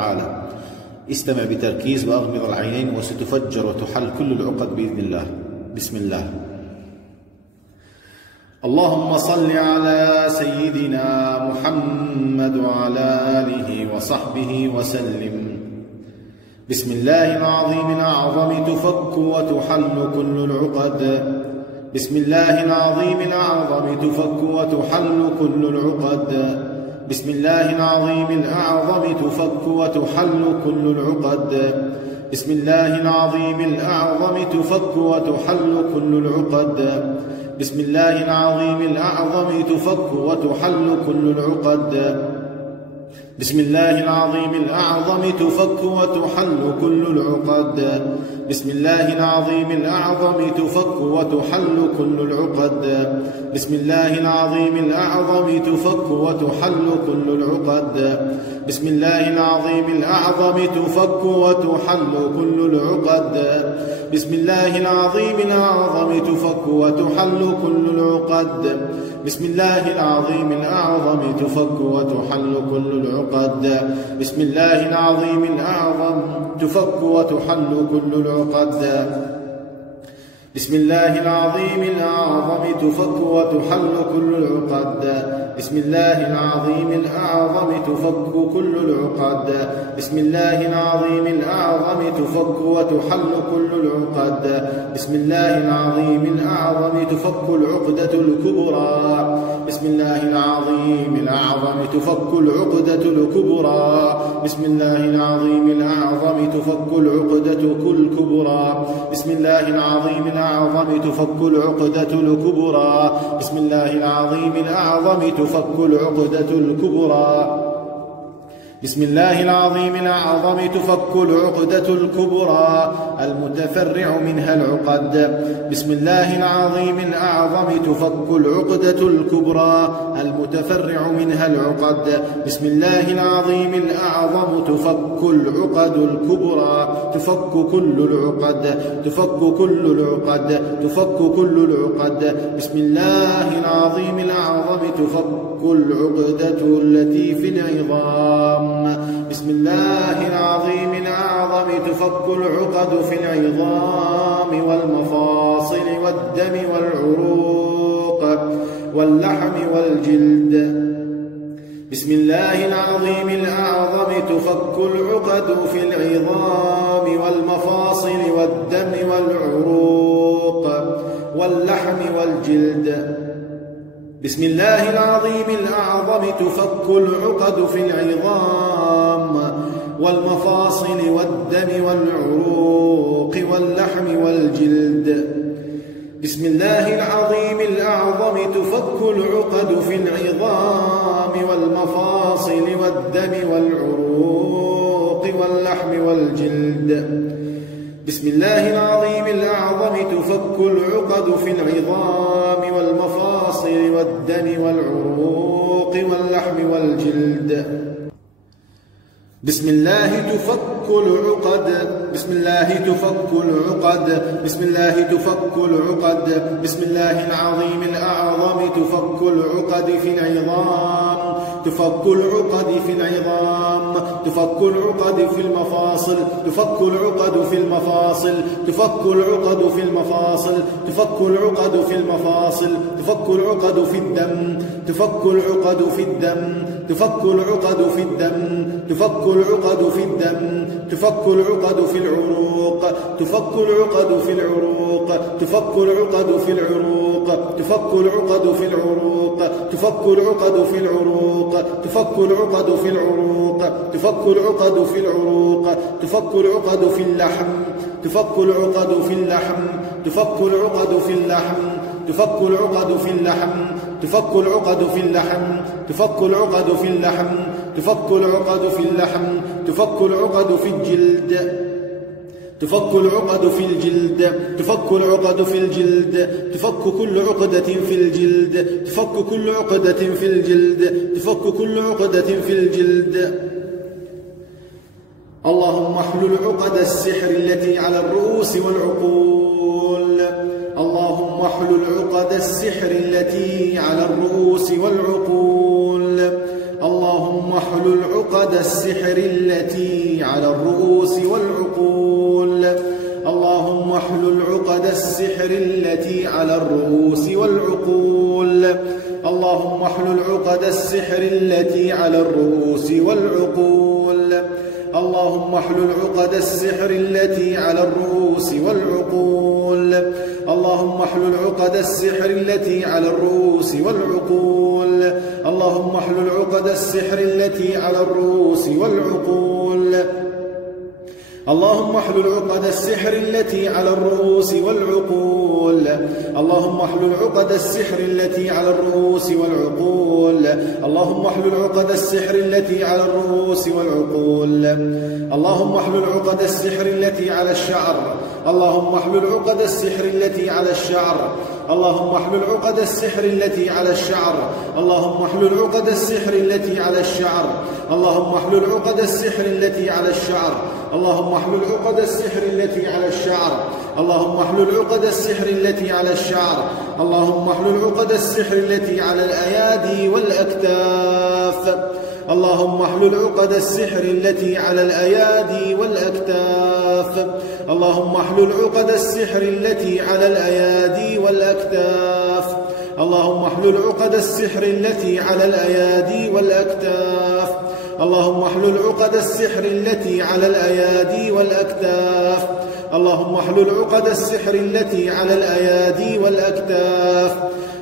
تعالى. استمع بتركيز وأغمض العينين وستفجر وتحل كل العقد بإذن الله. بسم الله. اللهم صل على سيدنا محمد وعلى آله وصحبه وسلم. بسم الله العظيم الأعظم تفك وتحل كل العقد. بسم الله العظيم الأعظم تفك وتحل كل العقد. بسم الله العظيم الأعظم تفك وتحل كل العقد. بسم الله العظيم الأعظم تفك وتحل كل العقد. بسم الله العظيم الأعظم تفك وتحل كل العقد. بسم الله العظيم الأعظم تفك وتحل كل العقد. بسم الله العظيم الأعظم تفك وتحل كل العقد. بسم الله العظيم الأعظم تفك وتحل كل العقد. بسم الله العظيم الأعظم تفك وتحل كل العقد. بسم الله العظيم الأعظم تفك وتحل كل العقد. بسم الله العظيم الأعظم تفك وتحل كل العقد. بسم الله العظيم الأعظم تفك وتحل كل العقد. بسم الله العظيم الأعظم تفك وتحل كل العقد. بسم الله العظيم الأعظم تفك كل العقد. بسم الله العظيم الأعظم تفك وتحل كل العقد. بسم الله العظيم الأعظم تفك العقدة الكبرى. بسم الله العظيم الأعظم تفك العقدة الكبرى. بسم الله العظيم الأعظم تفك العقدة الكبرى. بسم الله العظيم الأعظم تفك العقدة الكبرى. بسم الله العظيم الأعظم تفك العقدة الكبرى. بسم الله العظيم الأعظم تفك العقدة الكبرى المتفرع منها العقد. بسم الله العظيم الأعظم تفك العقدة الكبرى المتفرع منها العقد. بسم الله العظيم الأعظم تفك العقد الكبرى تفك كل العقد. تفك كل العقد. تفك كل العقد. بسم الله العظيم الأعظم تفك العقدة التي في العظام. بسم الله العظيم الأعظم تفك العقد في العظام والمفاصل والدم والعروق واللحم والجلد. بسم الله العظيم الأعظم تفك العقد في العظام والمفاصل والدم والعروق واللحم والجلد. بسم الله العظيم الأعظم تفك العقد في العظام والمفاصل والدم والعروق واللحم والجلد. بسم الله العظيم الأعظم تفك العقد في العظام والمفاصل والدم والعروق واللحم والجلد. بسم الله العظيم الأعظم تفك العقد في العظام والمفاصل والدم والعروق واللحم والجلد. بسم الله تفك العقد. بسم الله تفك العقد. بسم الله تفك العقد. بسم الله العظيم الأعظم تفك العقد في العظام. تفك العقد في العظام. تفك العقد في المفاصل. تفك العقد في المفاصل. تفك العقد في المفاصل. تفك العقد في المفاصل. تفك العقد في الدم. تفك العقد في الدم. تفك العقد في الدم. تفك العقد في الدم. تفك العقد في العروق. تفك العقد في العروق. تفك العقد في العروق. تفك العقد في العروق. تفك العقد في العروق. تفك العقد في العروق. تفك العقد في العروق. تفك العقد في اللحم. تفك العقد في اللحم. تفك العقد في اللحم. تفك العقد في اللحم. تفك العقد في اللحم. تفك العقد في اللحم. تفك العقد في اللحم. تفك العقد في الجلد. تفك العقد في الجلد. تفك العقد في الجلد. تفك كل عقدة في الجلد. تفك كل عقدة في الجلد. تفك كل عقدة في الجلد. اللهم احلل عقد السحر التي على الرؤوس والعقول. اللهم احلل عقد السحر التي على الرؤوس والعقول. اللهم احلل عقد عقد السحر التي على الرؤوس والعقول. اللهم احلل عقد السحر التي على الرؤوس والعقول. اللهم احلل عقد السحر التي على الرؤوس والعقول. اللهم احلل عقد السحر التي على الرؤوس والعقول. اللهم احلل عقد السحر التي على الرؤوس والعقول. اللهم احلل عقد السحر التي على الرؤوس والعقول. اللهم احلل عقد السحر التي على الرؤوس والعقول. اللهم احلل عقد السحر التي على الرؤوس والعقول. اللهم احلل عقد السحر التي على الرؤوس والعقول. اللهم احلل عقد السحر التي على الشعر. اللهم احلل عقد السحر التي على الشعر. اللهم احلل عقد السحر التي على الشعر. اللهم احلل عقد السحر التي على الشعر. اللهم احلل عقد السحر التي على الشعر. اللهم احلل عقد السحر التي على الشعر. اللهم احلل عقد السحر التي على الشعر. اللهم احلل عقد السحر التي على الأيادي والأكتاف. اللهم احلل عقد السحر التي على الأيادي والأكتاف. اللهم احلل عقد السحر التي على الأيادي والأكتاف. اللهم احلل عقد السحر التي على الأيادي والأكتاف. اللهم احلل عقد السحر التي على الأيادي والأكتاف. اللهم احلل عقد السحر التي على الأيادي والأكتاف.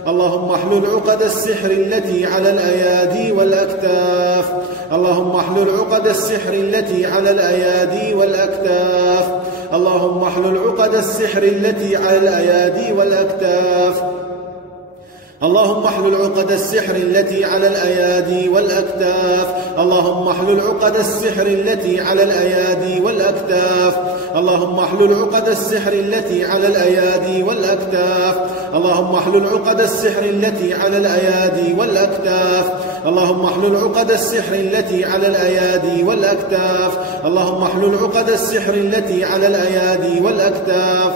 اللهم احلل عقد السحر التي على الأيادي والأكتاف. اللهم احلل عقد السحر التي على الأيادي والأكتاف. اللهم احلل عقد السحر التي على الأيادي والأكتاف. اللهم احلل عقد السحر التي على الأيادي والأكتاف. اللهم احلل عقد السحر التي على الأيادي والأكتاف. اللهم احلل عقد السحر التي على الأيادي والأكتاف. اللهم احلل عقد السحر التي على الأيادي والأكتاف. اللهم احلل عقد السحر التي على الأيادي والأكتاف. اللهم احلل عقد السحر التي على الأيادي والأكتاف.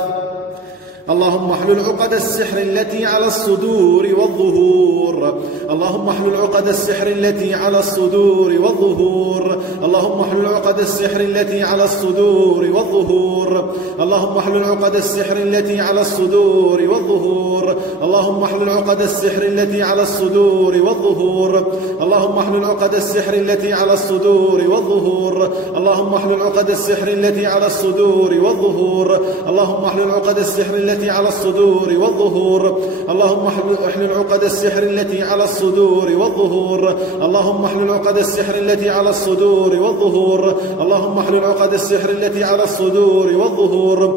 اللهم احلل عقد السحر التي على الصدور والظهور. اللهم احلل عقد السحر التي على الصدور والظهور. اللهم احلل عقد السحر التي على الصدور والظهور. اللهم احلل عقد السحر التي على الصدور والظهور. اللهم احلل عقد السحر التي على الصدور والظهور. اللهم احلل عقد السحر التي على الصدور والظهور. اللهم احلل عقد السحر التي على الصدور والظهور. اللهم احلل عقد السحر التي على الصدور والظهور. اللهم احلل عقد السحر التي على الصدور والظهور. اللهم احلل عقد السحر التي على الصدور والظهور. اللهم احلل عقد السحر التي على الصدور والظهور.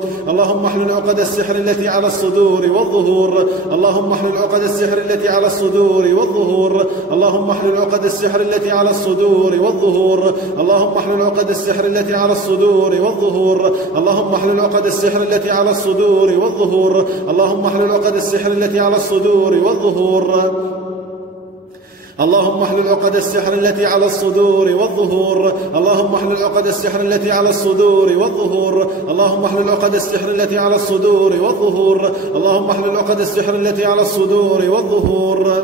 اللهم احلل عقد السحر التي على الصدور والظهور. اللهم احلل عقد السحر التي على الصدور والظهور. اللهم احلل عقد السحر التي على الصدور والظهور. اللهم احلل عقد السحر التي على الصدور والظهور. اللهم احلل عقد السحر التي على الصدور والظهور. اللهم احلل عقد السحر التي على الصدور والظهور. اللهم احلل عقد السحر التي على الصدور والظهور. اللهم احلل عقد السحر التي على الصدور والظهور. اللهم احلل عقد السحر التي على الصدور والظهور. اللهم احلل عقد السحر التي على الصدور والظهور.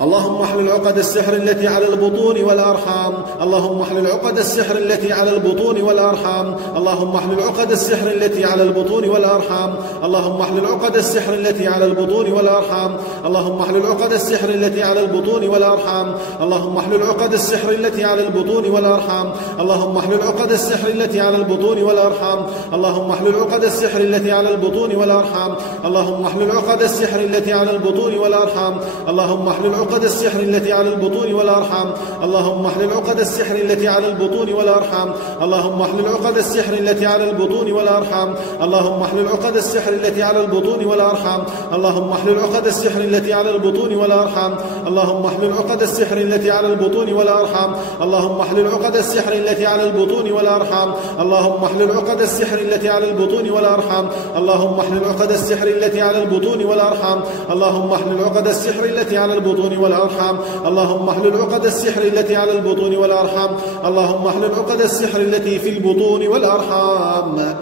اللهم احلل عقد السحر التي على البطون والأرحام. اللهم احلل عقد السحر التي على البطون والأرحام. اللهم احلل عقد السحر التي على البطون والأرحام. اللهم احلل عقد السحر التي على البطون والأرحام. اللهم احلل عقد السحر التي على البطون والأرحام. اللهم احلل عقد السحر التي على البطون والأرحام. اللهم احلل عقد السحر التي على البطون والأرحام. اللهم احلل عقد السحر التي على البطون والأرحام. اللهم احلل عقد السحر التي على البطون والأرحام. اللهم احلل عقد السحر التي على البطون والأرحام. اللهم احلل عقد السحر التي على البطون والأرحام. اللهم احلل عقد السحر التي على البطون والأرحام. اللهم احلل عقد السحر التي على البطون والأرحام. اللهم احلل عقد السحر التي على البطون والأرحام. اللهم احلل عقد السحر التي على البطون والأرحام. اللهم احلل عقد السحر التي على البطون والأرحام. اللهم احلل عقد السحر التي على البطون والأرحام. اللهم احلل عقد السحر التي على البطون والأرحام. اللهم احلل عقد السحر التي على البطون والأرحام. اللهم احلل عقد السحر التي على البطون والأرحام. اللهم احلل عقد السحر التي في البطون والأرحام.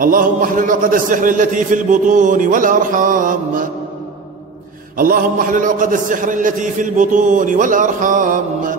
اللهم احلل عقد السحر التي في البطون والأرحام. اللهم احلل عقد السحر التي في البطون والأرحام.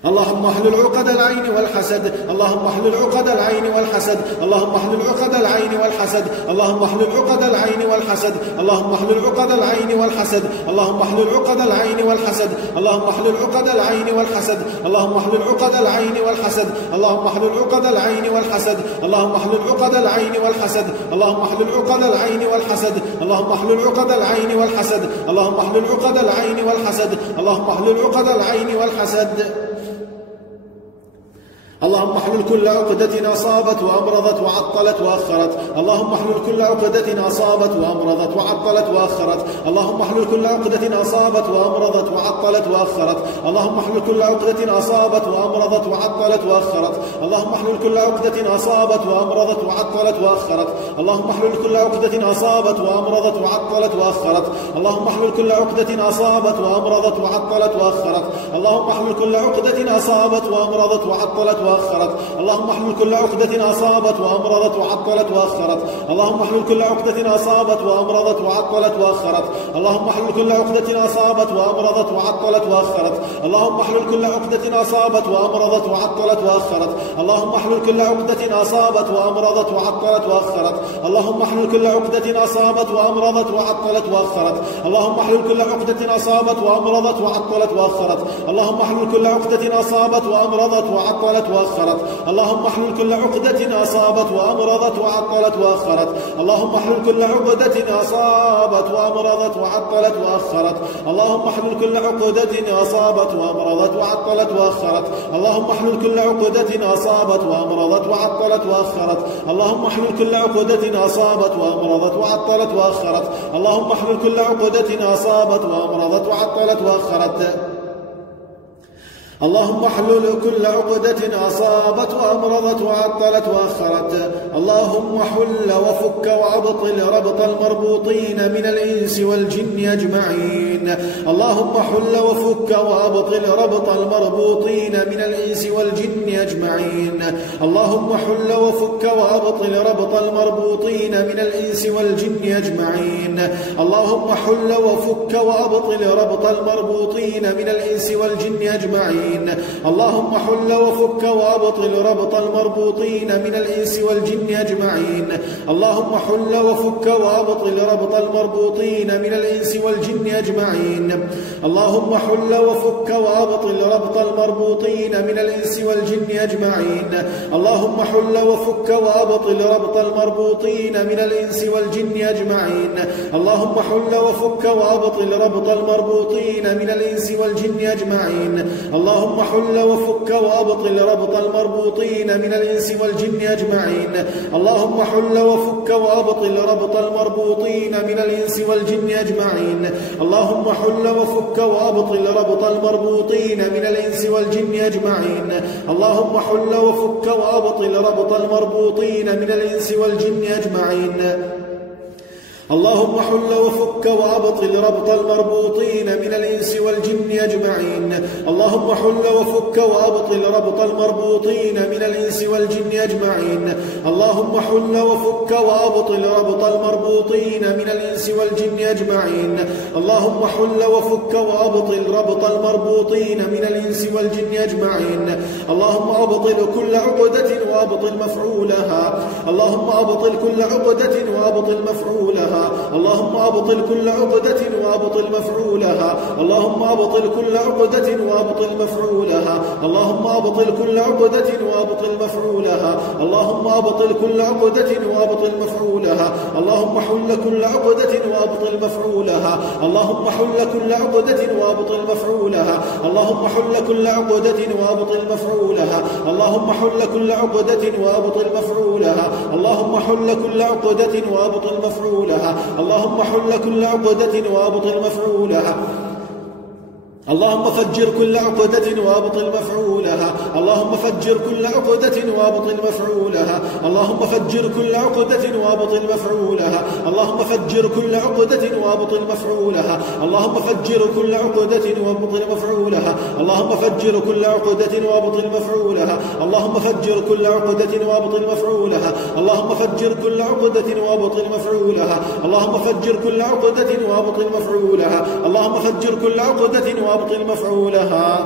اللهم احلل عقد العين والحسد، اللهم احلل عقد العين والحسد، اللهم احلل عقد العين والحسد، اللهم احلل عقد العين والحسد، اللهم احلل عقد العين والحسد، اللهم احلل عقد العين والحسد، اللهم احلل عقد العين والحسد، اللهم احلل عقد العين والحسد، اللهم احلل عقد العين والحسد، اللهم احلل عقد العين والحسد، اللهم احلل عقد العين والحسد، اللهم احلل عقد العين والحسد، اللهم احلل عقد العين والحسد، اللهم احلل عقد العين والحسد. اللهم احلل كل عقدة أصابت وأمرضت وعطلت وأخرت، اللهم احلل كل عقدة أصابت وأمرضت وعطلت وأخرت، اللهم احلل كل عقدة أصابت وأمرضت وعطلت وأخرت، اللهم احلل كل عقدة أصابت وأمرضت وعطلت وأخرت، اللهم احلل كل عقدة أصابت وأمرضت وعطلت وأخرت، اللهم احلل كل عقدة أصابت وأمرضت وعطلت وأخرت، اللهم احلل كل عقدة أصابت وأمرضت وعطلت وأخرت، اللهم احلل كل عقدة أصابت وأمرضت وعطلت وأخرت، اللهم احلل كل عقدة أصابت وأمرضت وعطلت وأخرت، اللهم احلل كل عقدة أصابت وأمرضت وعطلت وأخرت، اللهم احلل كل عقدة أصابت وأمرضت وعطلت وأخرت، اللهم احلل كل عقدة أصابت وأمرضت وعطلت وأخرت، اللهم احلل كل عقدة أصابت وأمرضت وعطلت وأخرت، اللهم احلل كل عقدة أصابت وأمرضت وعطلت وأخرت، اللهم احلل كل عقدة أصابت وأمرضت وعطلت وأخرت، اللهم احلل كل عقدة أصابت وأمرضت وعطلت وأخرت، اللهم احلل كل عقدة أصابت وأمرضت وعطلت وأخرت، اللهم احلل كل عقدة أصابت وأمرضت وعطلت وأخرت، اللهم احلل كل عقدة أصابت وأمرضت وعطلت وأخرت، اللهم احلل كل عقدة أصابت وأمرضت وعطلت وأخرت، اللهم احلل كل عقدة أصابت وأمرضت وعطلت وأخرت، اللهم احلل كل عقدة أصابت وأمرضت وعطلت وأخرت. اللهم احلل كل عقدة أصابت وأمرضت وعطلت وأخرت، اللهم حل وفك وأبطل ربط المربوطين من الإنس والجن أجمعين، اللهم حل وفك وأبطل ربط المربوطين من الإنس والجن أجمعين، اللهم حل وفك وأبطل ربط المربوطين من الإنس والجن أجمعين، اللهم حل وفك وأبطل ربط المربوطين من الإنس والجن أجمعين، اللهم حل وفك وأبطل ربط المربوطين من الإنس والجن أجمعين، اللهم حل وفك وأبطل ربط المربوطين من الإنس والجن أجمعين، اللهم حل وفك وأبطل ربط المربوطين من الإنس والجن أجمعين، اللهم حل وفك وأبطل ربط المربوطين من الإنس والجن أجمعين، اللهم حل وفك وأبطل ربط المربوطين من الإنس والجن أجمعين، اللهم حل وفك وأبطل ربط المربوطين من الإنس والجن أجمعين، اللهم حل وفك وأبطل ربط المربوطين من الإنس والجن أجمعين، اللهم حل وفك وأبطل ربط المربوطين من الإنس والجن أجمعين، اللهم حل وفك وأبطل ربط المربوطين من الإنس والجن أجمعين، اللهم حل وفك وأبطل ربط المربوطين من الإنس والجن أجمعين، اللهم حل وفك وأبطل ربط المربوطين من الإنس والجن أجمعين، اللهم حل وفك وأبطل ربط المربوطين من الإنس والجن أجمعين، اللهم حل وفك وأبطل ربط المربوطين من الإنس والجن أجمعين، اللهم أبطل كل عقدة وأبطل مفعولها، اللهم أبطل كل عقدة وأبطل مفعولها، اللهم أبطل كل عقدة وأبطل مفعولها، اللهم أبطل كل عقدة وأبطل مفعولها، اللهم أبطل كل عقدة وأبطل مفعولها، اللهم أبطل كل عقدة وأبطل مفعولها، اللهم حل كل عقدة وأبطل مفعولها، اللهم حل كل عقدة وأبطل مفعولها، اللهم حل كل عقدة وأبطل مفعولها، اللهم حل كل عقدة وأبطل مفعولها، اللهم حل كل عقدة وأبطل مفعولها، اللهم حل كل عقدة وأبطل مفعولها، اللهم فجر كل عقدة وأبطل مفعولها، اللهم فجر كل عقدة وأبطل مفعولها، اللهم فجر كل عقدة وأبطل مفعولها، اللهم فجر كل عقدة وأبطل مفعولها، اللهم فجر كل عقدة وأبطل مفعولها، اللهم فجر كل عقدة وأبطل مفعولها، اللهم فجر كل عقدة وأبطل مفعولها، اللهم فجر كل عقدة وأبطل مفعولها، اللهم فجر كل عقدة وأبطل مفعولها، اللهم فجر كل عقدة وأبطل مفعولها.